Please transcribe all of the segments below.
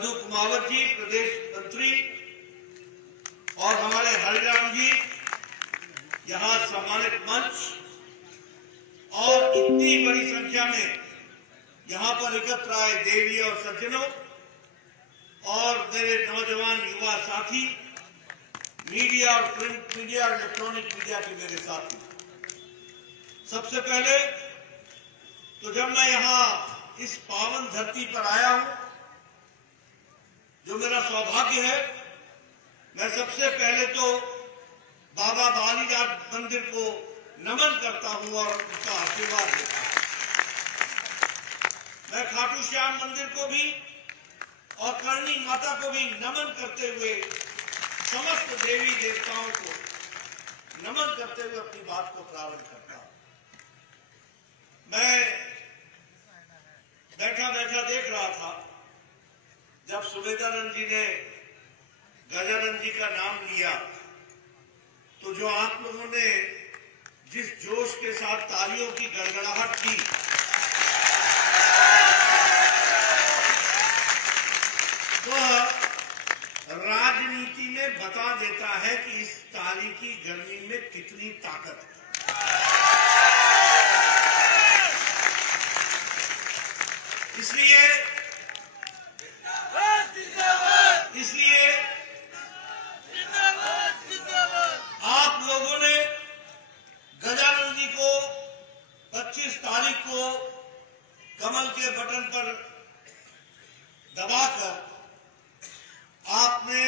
मधु कुमावत जी प्रदेश मंत्री और हमारे हरिराम जी यहाँ सम्मानित मंच और इतनी बड़ी संख्या में यहाँ पर एकत्र आए देवी और सज्जनों और मेरे नौजवान युवा साथी, मीडिया और प्रिंट मीडिया और इलेक्ट्रॉनिक मीडिया के मेरे साथी, सबसे पहले तो जब मैं यहाँ इस पावन धरती पर आया हूं, जो मेरा सौभाग्य है, मैं सबसे पहले तो बाबा बालीनाथ मंदिर को नमन करता हूं और उनका आशीर्वाद लेता हूं। मैं खाटू श्याम मंदिर को भी और करणी माता को भी नमन करते हुए, समस्त देवी देवताओं को नमन करते हुए अपनी बात को प्रारंभ करता हूं। मैं बैठा बैठा देख रहा था, जब सुबेदानंद जी ने गजानंद जी का नाम लिया तो जो आप लोगों ने जिस जोश के साथ तालियों की गड़गड़ाहट की, वह राजनीति में बता देता है कि इस ताली की गर्मी में कितनी ताकत है। इसलिए आप लोगों ने गजानंद जी को 25 तारीख को कमल के बटन पर दबाकर आपने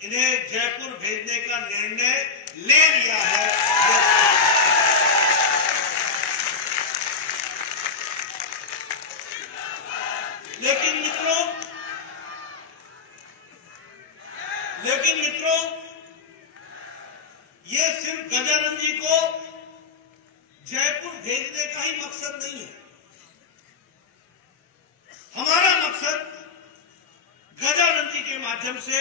इन्हें जयपुर भेजने का निर्णय ले लिया है। लेकिन मित्रों, ये सिर्फ गजानंद जी को जयपुर भेजने का ही मकसद नहीं है। हमारा मकसद गजानंद जी के माध्यम से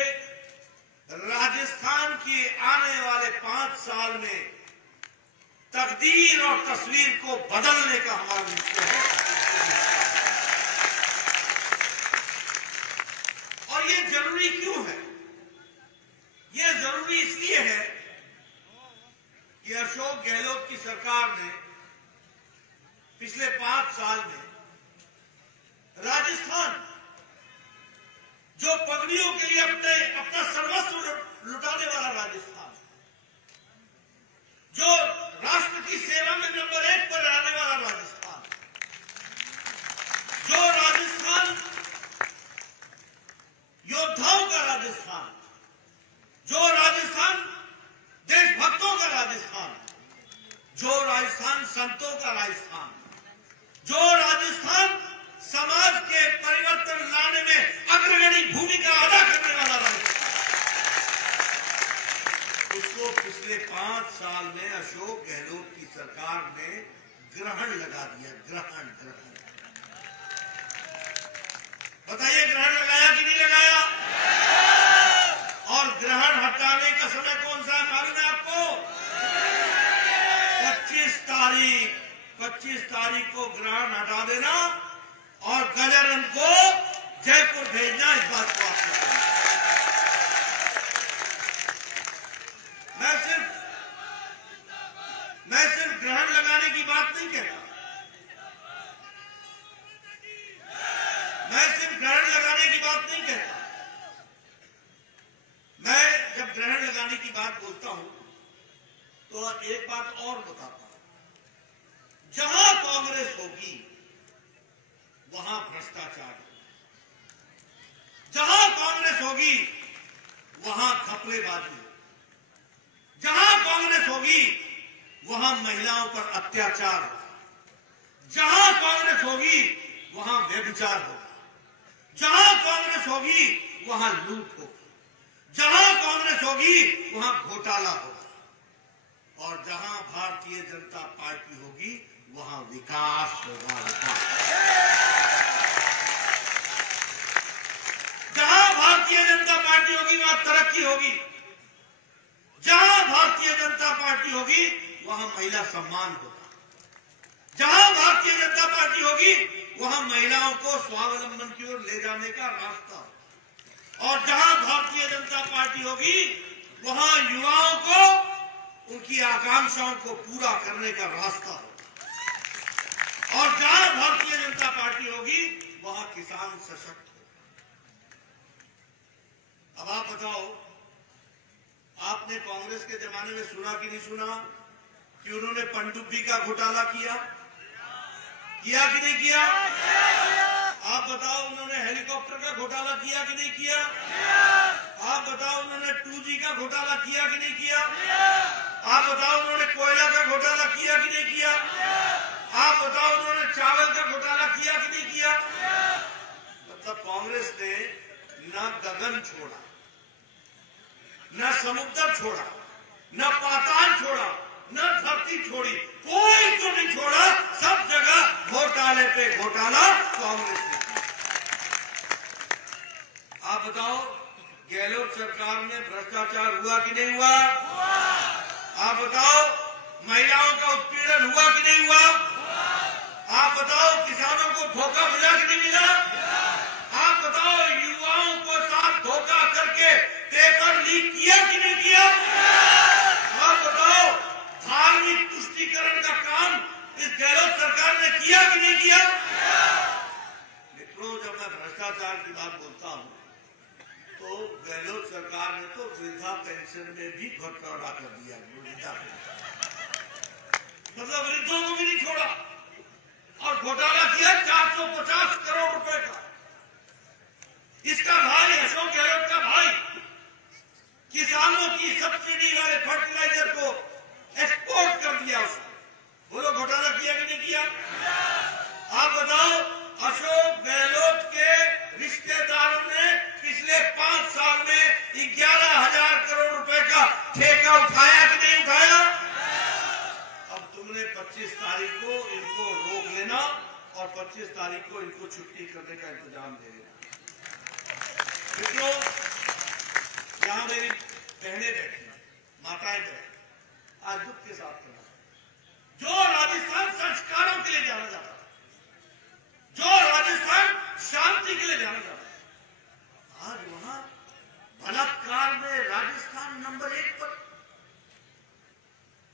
राजस्थान के आने वाले 5 साल में तकदीर और तस्वीर को बदलने का हमारा लक्ष्य है। और ये जरूरी क्यों है? ये जरूरी इसलिए है कि अशोक गहलोत की सरकार ने पिछले 5 साल में राजस्थान, जो पगड़ियों के लिए अपना सर्वस्व लुटाने वाला राजस्थान, जो राष्ट्र की सेवा में नंबर 1 पर रहने वाला राजस्थान, जो राजस्थान योद्धाओं का राजस्थान, जो राजस्थान देशभक्तों का राजस्थान, जो राजस्थान संतों का राजस्थान, जो राजस्थान समाज के परिवर्तन लाने में अग्रगणी भूमिका अदा करने वाला राजस्थान, उसको पिछले 5 साल में अशोक गहलोत की सरकार ने ग्रहण लगा दिया। ग्रहण बताइए, ग्रहण लगाया कि नहीं लगाया? और ग्रहण हटाने का समय कौन सा है मालूम है आपको? 25 तारीख को ग्रहण हटा देना और गजानंद को जयपुर भेजना। इस बात को आप मैं सिर्फ ग्रहण लगाने की बात नहीं कहता। मैं सिर्फ ग्रहण लगाने की बात नहीं कहता। मैं जब ग्रहण लगाने की बात बोलता हूं तो एक बात और बताता हूं। जहां कांग्रेस होगी वहां भ्रष्टाचार होगा। जहां कांग्रेस होगी वहां घपलेबाजी होगी। जहां कांग्रेस होगी वहां महिलाओं पर अत्याचार होगा। जहां कांग्रेस होगी वहां व्यभिचार होगा। जहां कांग्रेस होगी वहां लूट होगी। जहां कांग्रेस होगी वहां घोटाला होगा। और जहां भारतीय जनता पार्टी होगी वहां विकास होगा। जहां भारतीय जनता पार्टी होगी वहां तरक्की होगी। जहां भारतीय जनता पार्टी होगी वहां महिला सम्मान होगा। जहां भारतीय जनता पार्टी होगी वहां महिलाओं को स्वावलंबन की ओर ले जाने का रास्ता होगा। और जहां भारतीय जनता पार्टी होगी वहां युवाओं को उनकी आकांक्षाओं को पूरा करने का रास्ता होगा और जहां भारतीय जनता पार्टी होगी वहां किसान सशक्त हो। अब आप बताओ, आपने कांग्रेस के जमाने में सुना कि नहीं सुना कि उन्होंने पनडुब्बी का घोटाला किया कि नहीं किया? आप बताओ, उन्होंने हेलीकॉप्टर का घोटाला किया कि नहीं किया? आप बताओ, उन्होंने 2G का घोटाला किया कि नहीं किया? आप बताओ, उन्होंने कोयला का घोटाला किया कि नहीं किया? आप बताओ, उन्होंने चावल का घोटाला किया कि नहीं किया? मतलब कांग्रेस ने न गगन छोड़ा, न समुद्र छोड़ा, न पाताल छोड़ा, न धरती छोड़ी, कोई तो नहीं छोड़ा, सब जगह घोटाले पे घोटाला कांग्रेस ने किया। आप बताओ, गहलोत सरकार में भ्रष्टाचार हुआ कि नहीं हुआ? आप बताओ, महिलाओं का उत्पीड़न हुआ कि नहीं हुआ? आप बताओ, किसानों को धोखा मिला कि नहीं मिला? आप बताओ, युवाओं को साथ धोखा करके पेपर लीक किया कि नहीं किया? आप बताओ, धार्मिक तुष्टीकरण का काम इस गहलोत सरकार ने किया कि नहीं किया? मित्रों, जब मैं भ्रष्टाचार की बात बोलता हूं तो गहलोत सरकार ने तो वृद्धा पेंशन में भी घोटाला कर दिया। मतलब वृद्धों को भी नहीं छोड़ा और घोटाला किया 450 करोड़ रुपए का। इसका भाई अशोक गहलोत का भाई किसानों की सब्सिडी वाले फर्टिलाइजर को एक्सपोर्ट कर दिया उसने। बोलो, घोटाला किया कि नहीं किया? आप बताओ, अशोक गहलोत के रिश्तेदारों ने पिछले 5 साल में 11,000 करोड़ रुपए का ठेका उठाया कि नहीं उठाया? अब तुमने 25 तारीख को इनको रोक लेना और 25 तारीख को इनको छुट्टी करने का इंतजाम दे देना। मित्रों, यहां मेरी बहनें बैठी, माताएं बैठी, आज दुख के साथ कहना, जो राजस्थान संस्कारों के लिए जाना जाता है, जो राजस्थान शांति के लिए जाना जाता है, आज वहां बलात्कार में राजस्थान नंबर 1 पर,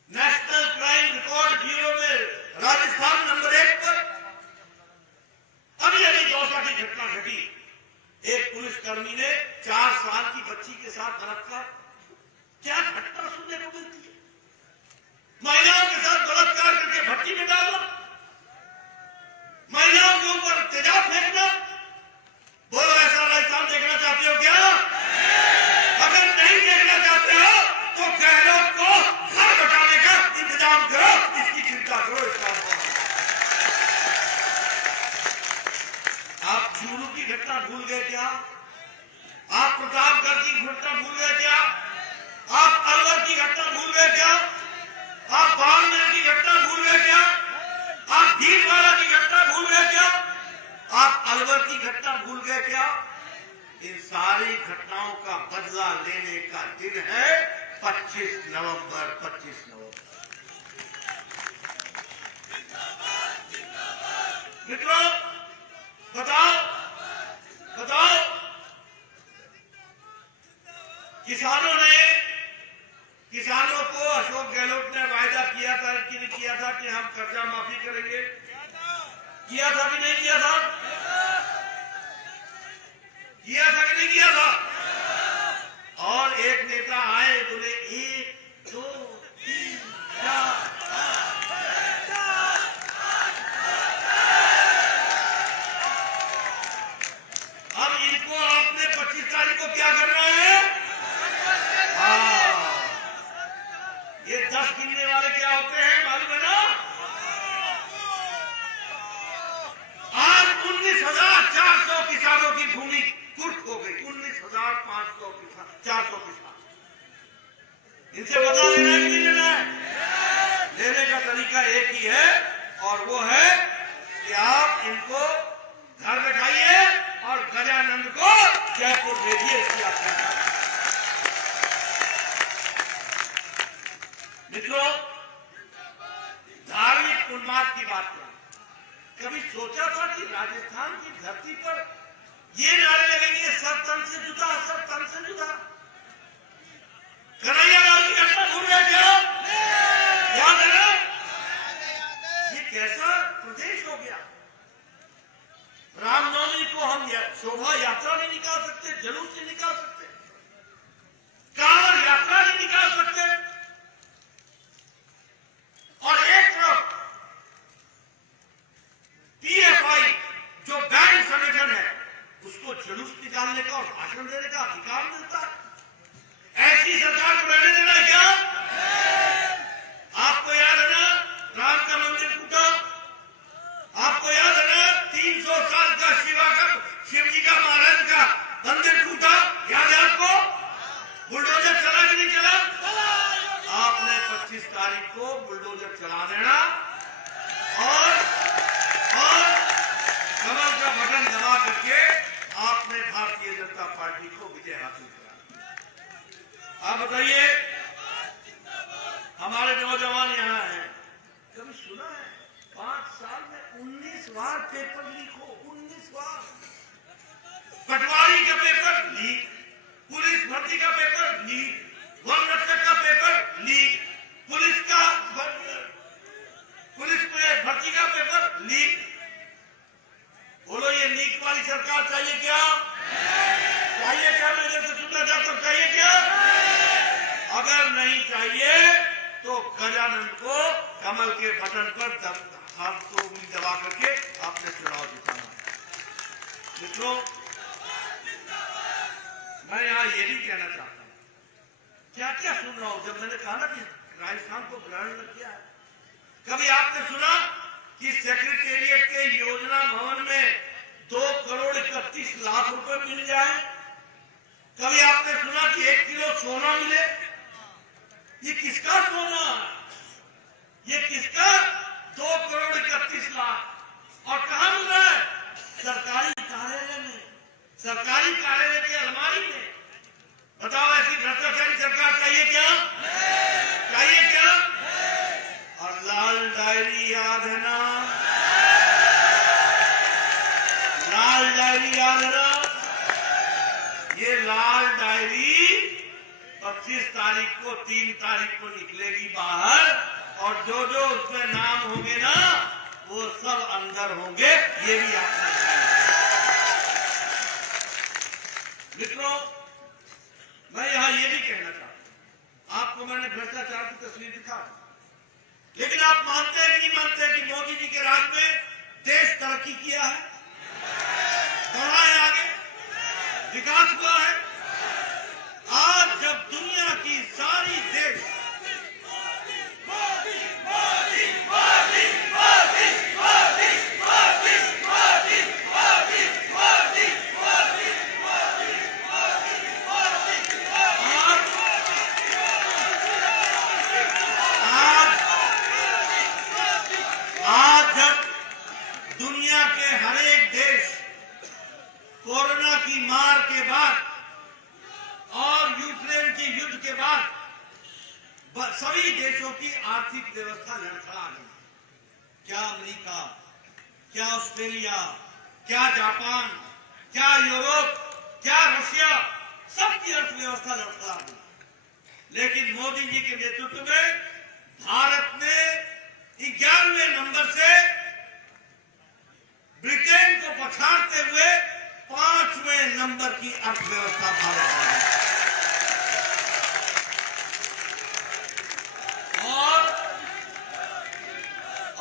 नेशनल क्राइम रिकॉर्ड ब्यूरो में राजस्थान नंबर 1 पर। अभी अभी दौसा की घटना घटी, एक पुलिसकर्मी ने 4 साल की बच्ची के साथ बलात्कार। क्या घटना सुनने को मिलती है? महिलाओं के साथ बलात्कार करके भट्टी में डालना, महिलाओं के ऊपर तेजाब फेंकना। बोलो, ऐसा राजस्थान देखना चाहते हो क्या? अगर नहीं देखना चाहते हो तो गहलोत को घर बचाने का इंतजाम करो, इसकी चिंता करो। इस काम को आप चूरू की घटना भूल गए क्या? आप प्रतापगढ़ की घटना भूल गए क्या? आप अलवर की घटना भूल गए क्या? आप बाड़मेर की घटना भूल गए क्या? आप भीलवाड़ा की घटना भूल गए क्या? आप अलवर की घटना भूल गए क्या? इन सारी घटनाओं का बदला लेने का दिन है 25 नवंबर। 25 नवंबर। मित्रों, बताओ, किसानों को अशोक गहलोत ने वायदा किया था कि नहीं किया था कि हम कर्जा माफी करेंगे? किया था कि नहीं किया था? किया था कि नहीं किया था? और एक नेता आए, बोले 1 2 3 4। अब इनको आपने 25 तारीख को क्या करना है? ये 10 गिनने वाले क्या होते हैं मालूम है ना? आज 19,400 किसानों की भूमि कुर्क हो गई। 19,400 किसान। इनसे बदला लेना है कि नहीं लेना है? लेने का तरीका एक ही है और वो है कि आप इनको घर बैठाइए और गजानंद को जयपुर भेजिए। इसकी आपका मित्रों, धार्मिक उन्माद की बात करें। कभी सोचा था कि राजस्थान की धरती पर ये नारे लगेंगे, सब तन से जुदा यात्रा नहीं निकाल सकते, जुलूस नहीं निकाल सकते, कांवड़ यात्रा नहीं निकाल सकते। और एक तरफ पीएफआई जो बैंड संगठन है उसको जुलूस निकालने का और भाषण देने का अधिकार मिलता है। ऐसी सरकार को रहने देना है क्या? आपको याद है ना राम का मंदिर टूटा, आपको याद है ना 300 साल का शिव जी का महाराज का मंदिर टूटा, याद है आपको? बुलडोजर चला कि नहीं चला? आपने 25 तारीख को बुलडोजर चला देना और कमल का बटन दबा करके आपने भारतीय जनता पार्टी को विजय हासिल करा। आप बताइए, हमारे नौजवान यहाँ हैं, कभी सुना है 5 साल में 19 बार पेपर लीक हो? 19 बार। पटवारी का पेपर लीक, पुलिस भर्ती का पेपर लीक, वन रक्षक का पेपर लीक, पुलिस भर्ती का पेपर लीक। बोलो, ये लीक वाली सरकार चाहिए क्या? चाहिए क्या? मैं जैसे सुनना चाहता हूं, चाहिए क्या? अगर नहीं चाहिए तो गजानंद को कमल के बटन पर हाथ को उंगली दबा करके आपने चुनाव जिताना है। मित्रों, मैं यहां ये भी कहना चाहता हूं, क्या क्या सुन रहा हूं। जब मैंने कहा ना कि राजस्थान को ग्रहण न किया है, कभी आपने सुना कि सेक्रेटेरिएट के योजना भवन में 2 करोड़ 31 लाख रुपए मिल जाए? कभी आपने सुना कि 1 किलो सोना मिले? ये किसका सोना? ये किसका? 2 करोड़ 31 लाख। और कहां मिल रहा है? सरकारी कार्यालय में, सरकारी कार्यालय की अलमारी में। बताओ, ऐसी भ्रष्टाचारी सरकार चाहिए क्या? चाहिए क्या? और लाल डायरी याद है ना? लाल डायरी याद है ना? ये लाल डायरी 25 तारीख को 3 तारीख को निकलेगी बाहर, और जो उसमें नाम होंगे ना वो सब अंदर होंगे। ये भी आपने मित्रों, मैं यहां ये भी कहना चाहता हूं, आपको मैंने भ्रष्टाचार की तस्वीर दिखा, लेकिन आप मानते हैं कि नहीं मानते हैं कि मोदी जी के राज में देश तरक्की किया है, बढ़ा है, आगे विकास हुआ है। आज जब दुनिया की सारी देश कोरोना की मार के बाद और यूक्रेन के युद्ध के बाद सभी देशों की आर्थिक व्यवस्था लड़खड़ा गई। क्या अमेरिका, क्या ऑस्ट्रेलिया, क्या जापान, क्या यूरोप, क्या रशिया, सबकी अर्थव्यवस्था लड़खड़ा गई। लेकिन मोदी जी के नेतृत्व में भारत ने 11वें नंबर से ब्रिटेन को पछाड़ते हुए 5वें नंबर की अर्थव्यवस्था भारत में।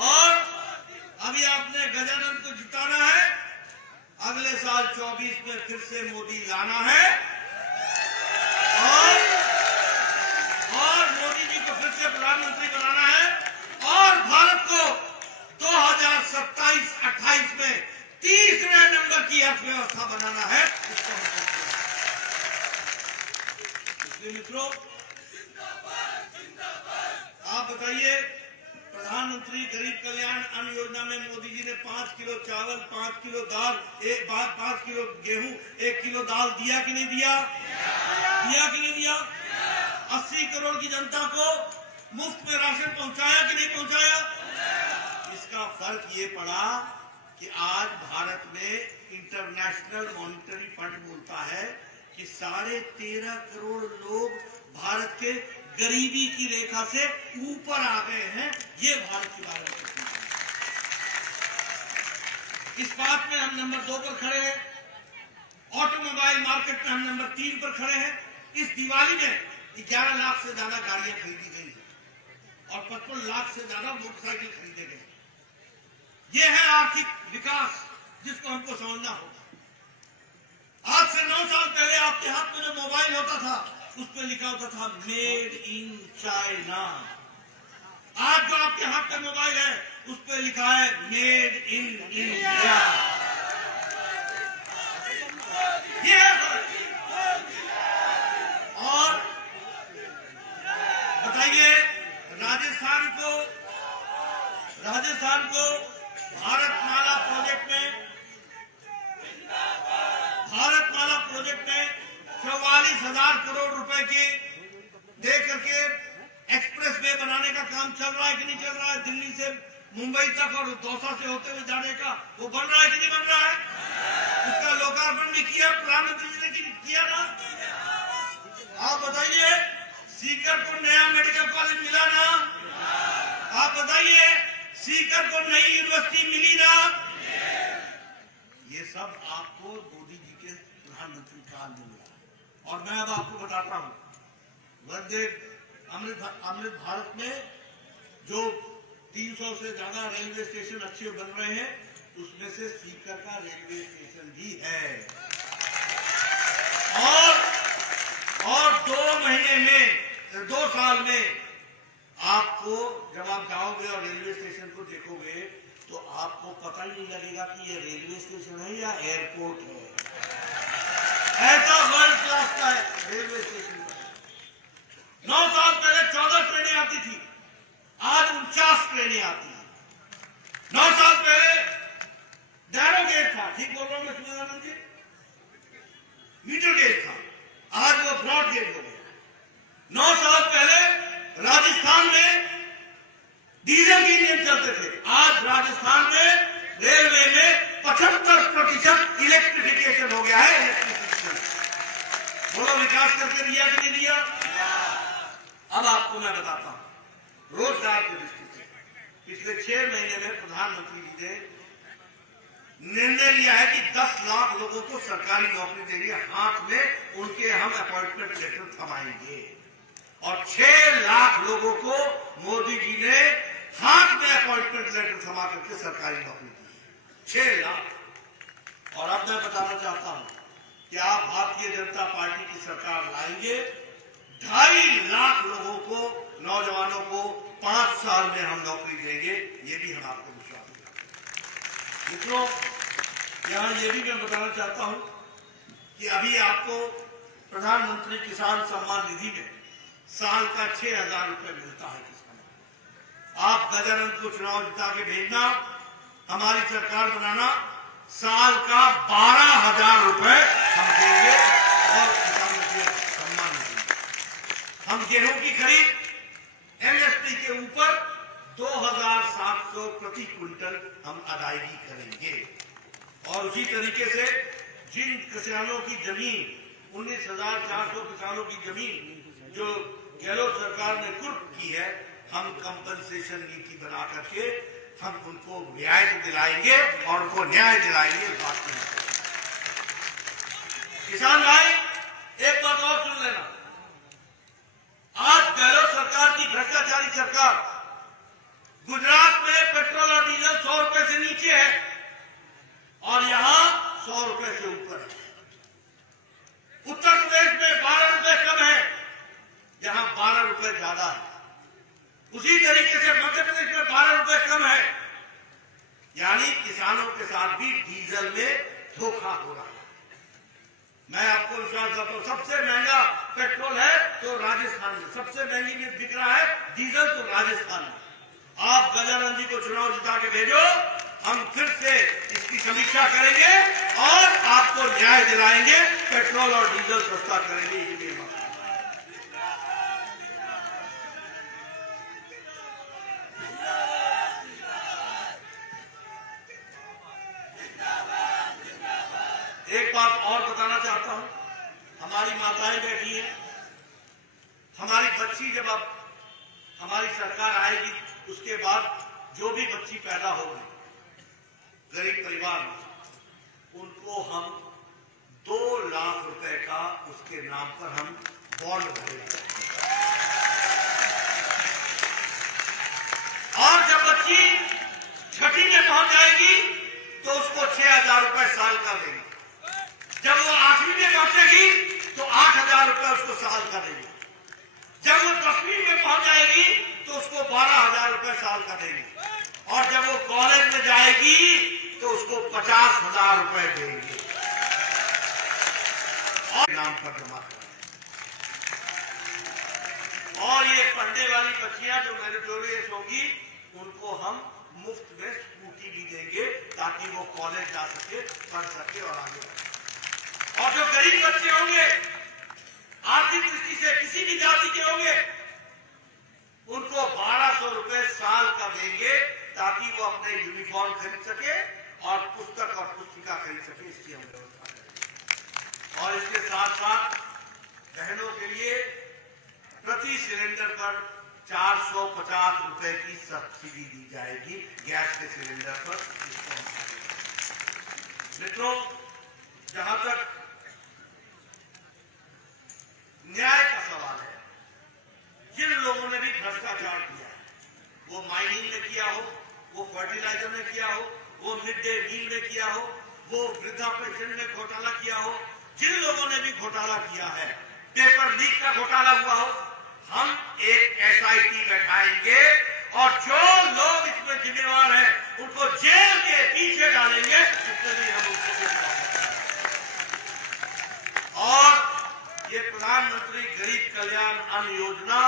और अभी आपने गजानंद को जिताना है, अगले साल 24 में फिर से मोदी लाना है, और मोदी जी को फिर से प्रधानमंत्री बनाना है, और भारत को 2027-28 में 3रे नंबर की अर्थव्यवस्था बनाना है। इसलिए मित्रों, आप बताइए, प्रधानमंत्री गरीब कल्याण अन्न योजना में मोदी जी ने 5 किलो चावल, 5 किलो दाल, 5 किलो गेहूं, 1 किलो दाल दिया कि नहीं दिया? दिया कि नहीं दिया? 80 करोड़ की जनता को मुफ्त में राशन पहुंचाया कि नहीं पहुंचाया? इसका फर्क ये पड़ा कि आज भारत में इंटरनेशनल मॉनिटरी फंड बोलता है कि 13.5 करोड़ लोग भारत के गरीबी की रेखा से ऊपर आ गए हैं। ये भारत की बात है। इस बात में हम नंबर 2 पर खड़े हैं। मार्केट में हम नंबर 3 पर खड़े हैं। इस दिवाली में 11 लाख से ज्यादा गाड़ियां खरीदी गई हैं और 55 लाख से ज्यादा मोटरसाइकिल खरीदे गए। यह है आर्थिक विकास जिसको हमको समझना होगा। आज से 9 साल पहले आपके हाथ में जो मोबाइल होता था उस पर लिखा होता था मेड इन चाइना। आज जो आपके हाथ में मोबाइल है उस पर लिखा है मेड इन इंडिया। और बताइए, राजस्थान को भारतमाला प्रोजेक्ट में 44,000 करोड़ रुपए की दे करके एक्सप्रेस वे बनाने का काम चल रहा है कि नहीं चल रहा है? दिल्ली से मुंबई तक और दौसा से होते हुए जाने का वो बन रहा है कि नहीं बन रहा है? उसका लोकार्पण भी किया प्रधानमंत्री जी ने किया ना? आप बताइए, सीकर को नया मेडिकल कॉलेज मिला ना? आप बताइए, सीकर को नई यूनिवर्सिटी मिली ना? ये सब आपको मोदी जी के प्रधानमंत्री काल में मिला। और मैं अब आपको बताता हूं, वंदे अमृत भारत में जो 300 से ज्यादा रेलवे स्टेशन अच्छे बन रहे हैं उसमें से सीकर का रेलवे स्टेशन भी है। और 2 साल में आपको जब आप जाओगे और रेलवे स्टेशन को देखोगे तो आपको पता ही नहीं लगेगा कि ये रेलवे स्टेशन है या एयरपोर्ट है। ऐसा वर्ल्ड क्लास का रेलवे स्टेशन। 9 साल पहले 14 ट्रेनें आती थी, आज 49 ट्रेनें आती हैं। 9 साल पहले नैरो गेज था, ठीक बोल रहा हूं मैं सुधानंद जी? मीटर गेज था, आज वो ब्रॉड गेज हो गया। 9 साल पहले राजस्थान में डीजल के इंजन चलते थे, आज राजस्थान में रेलवे में 75% इलेक्ट्रिफिकेशन हो गया है। इलेक्ट्रिफिकेशन बोलो, विकास करके दिया कि नहीं दिया? अब आपको मैं बताता हूं, रोजगार की दृष्टि से पिछले 6 महीने में प्रधानमंत्री जी ने निर्णय लिया है कि 10 लाख लोगों को सरकारी नौकरी के लिए हाथ में उनके हम अपॉइंटमेंट लेटर थमाएंगे। और 6 लाख लोगों को मोदी जी ने हाथ में अपॉइंटमेंट लेटर थमा करके सरकारी नौकरी दी। 6 लाख। और अब मैं बताना चाहता हूं कि आप भारतीय जनता पार्टी की सरकार लाएंगे, 2.5 लाख लोगों को, नौजवानों को 5 साल में हम नौकरी देंगे। ये भी हम आपको विश्वास दिलाते हैं। मित्रों, यहां ये भी मैं बताना चाहता हूं कि अभी आपको प्रधानमंत्री किसान सम्मान निधि में साल का 6,000 रुपए मिलता है किसानों। आप गजानंद को चुनाव जिता के भेजना, हमारी सरकार बनाना, साल का 12,000 रुपए हम देंगे। और किसानों के सम्मान निधि, हम गेहूं की खरीद एमएसपी के ऊपर 2,700 प्रति क्विंटल हम अदायगी करेंगे। और उसी तरीके से जिन किसानों की जमीन 19,400 किसानों की जमीन जो गहलोत सरकार ने कुर्क की है, हम कंपनसेशन नीति बना करके हम उनको न्याय दिलाएंगे और उनको न्याय दिलाएंगे। इस बात की किसान भाई, एक बात और सुन लेना, आज गहलोत सरकार की भ्रष्टाचारी सरकार, गुजरात में पेट्रोल और डीजल 100 रुपए से नीचे है और यहां 100 रुपए से ऊपर है। उत्तर प्रदेश में 12 रुपए कम है, यहां 12 रुपए ज्यादा है। उसी तरीके से मध्य प्रदेश में 12 रुपए कम है। यानी किसानों के साथ भी डीजल में धोखा हो रहा है। मैं आपको विश्वास करता हूं, सबसे महंगा पेट्रोल है तो राजस्थान में, सबसे महंगी में बिक रहा है डीजल तो राजस्थान में। आप गजानंद जी को चुनाव जिता के भेजो, हम फिर से इसकी समीक्षा करेंगे और आपको न्याय दिलाएंगे, पेट्रोल और डीजल सस्ता करेंगे। ये भी बात एक बात और बताना चाहता हूं, हमारी माताएं बैठी हैं, हमारी बच्ची जब अब हमारी सरकार आएगी उसके बाद जो भी बच्ची पैदा होगी गरीब परिवार में, उनको हम 2 लाख रुपए का उसके नाम पर हम बॉन्ड भरेंगे। और जब बच्ची छठी में पहुंच जाएगी तो उसको 6,000 रुपए साल का देंगे। जब वो 8वीं में पहुंचेगी तो 8,000 रुपए उसको साल का देंगे। जब वो 10वीं में पहुंच जाएगी तो उसको 12,000 रुपए साल का देंगे। और जब वो कॉलेज में जाएगी तो उसको 50,000 रुपए देंगे और नाम पर जमा करेंगे। और ये पढ़ने वाली बच्चियां जो मेरिटोरियस होगी उनको हम मुफ्त में स्कूटी भी देंगे ताकि वो कॉलेज जा सके, पढ़ सके और आगे बढ़े। और जो गरीब बच्चे होंगे, आर्थिक दृष्टि से किसी भी जाति के होंगे, उनको 1,200 रुपए साल का देंगे ताकि वो अपने यूनिफॉर्म खरीद सके और पुस्तक और पुस्तिका खरीद सके। इसकी हम व्यवस्था करेंगे। और इसके साथ साथ बहनों के लिए प्रति सिलेंडर पर 450 रुपए की सब्सिडी दी जाएगी गैस के सिलेंडर पर। मित्रों, जहां तक न्याय का सवाल है, जिन लोगों ने भी भ्रष्टाचार किया है, वो माइनिंग में किया हो, वो फर्टिलाइजर में किया हो, वो मिड डे मील में किया हो, वो वृद्धा पेंशन में घोटाला किया हो, जिन लोगों ने भी घोटाला किया है, पेपर लीक का घोटाला हुआ हो, हम एक SIT बैठाएंगे और जो लोग इसमें जिम्मेवार हैं उनको जेल के पीछे डालेंगे, जितने भी हम उसको। और ये प्रधानमंत्री गरीब कल्याण अन्न योजना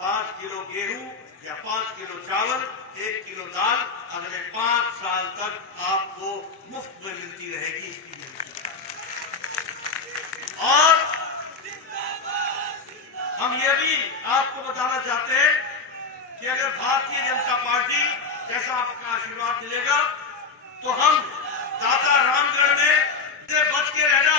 5 किलो गेहूं या 5 किलो चावल, 1 किलो दाल अगले 5 साल तक आपको मुफ्त में मिलती रहेगी। इसकी और हम ये भी आपको बताना चाहते हैं कि अगर भारतीय जनता पार्टी जैसा आपका आशीर्वाद मिलेगा तो हम दाता रामगढ़ में से बच के रहना